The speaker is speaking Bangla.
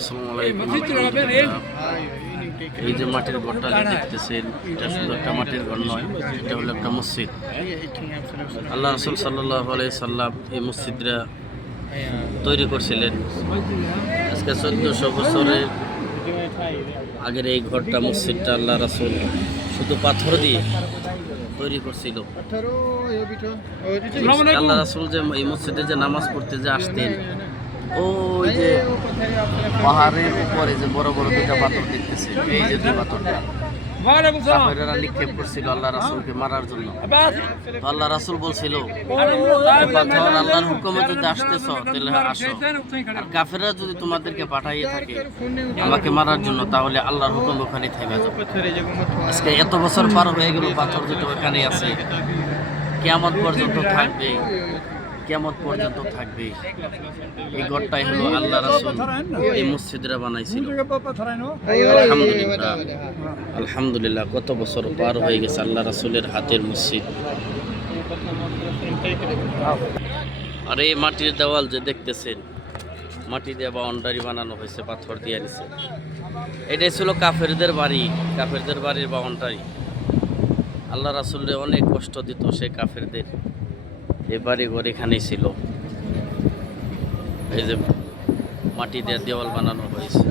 আসসালামু আলাইকুম। এই যে মাটির ঘরটা যে দেখতেছেন, এটা শুধু একটা মাটির ঘর নয়, এটা হলো একটা মসজিদ। আল্লাহ রাসূল সাল্লাল্লাহু আলাইহি সাল্লাম এই মসজিদটা তৈরি করছিলেন। আজকে 1400 বছরের আগের এই ঘরটা, মসজিদটা আল্লাহ রাসূল শুধু পাথর দিয়ে তৈরি করছিল। আল্লাহ রাসূল যে এই মসজিদে যে নামাজ পড়তে যে আসতেন, ওই যে পাহাড়ের উপরে যে বড় বড় দুইটা পাথর দেখতেছে, এই যে দুই পাথরটা কাফেররা নিক্ষেপ করছিল আল্লাহ রাসূলকে মারার জন্য। তো আল্লাহ রাসূল বলছিল, পাথর আল্লাহর হুকুমে যদি আসতেছ তাহলে আসো, আর কাফেররা যদি তোমাদেরকে পাঠাইয়ে থাকে আমাকে মারার জন্য, তাহলে আল্লাহর হুকুম ওখানে থেমে যাবে। আজকে এত বছর পার হয়ে গেল, পাথর দুটো ওখানেই আছে, কিয়ামত পর্যন্ত থাকবে, কিয়ামত পর্যন্ত থাকবে। এই ঘরটাই হলো আল্লাহ রাসূল এই মসজিদরা বানাইছিল। আলহামদুলিল্লাহ, আলহামদুলিল্লাহ, কত বছর পার হয়ে গেছে আল্লাহ রাসূলের হাতের মসজিদ। আর এই মাটির দেওয়াল যে দেখতেছেন, মাটি দিয়ে বাউন্ডারি বানানো হয়েছে, পাথর দিয়ে নিছে। এটাই ছিল কাফেরদের বাড়ি, কাফেরদের বাড়ির বাউন্ডারি। আল্লাহ রাসূলের অনেক কষ্ট দিত সেই কাফেরদের। এই বাড়ি ঘর এখানেই ছিল। এই যে মাটি দিয়ে দেওয়াল বানানো হয়েছে।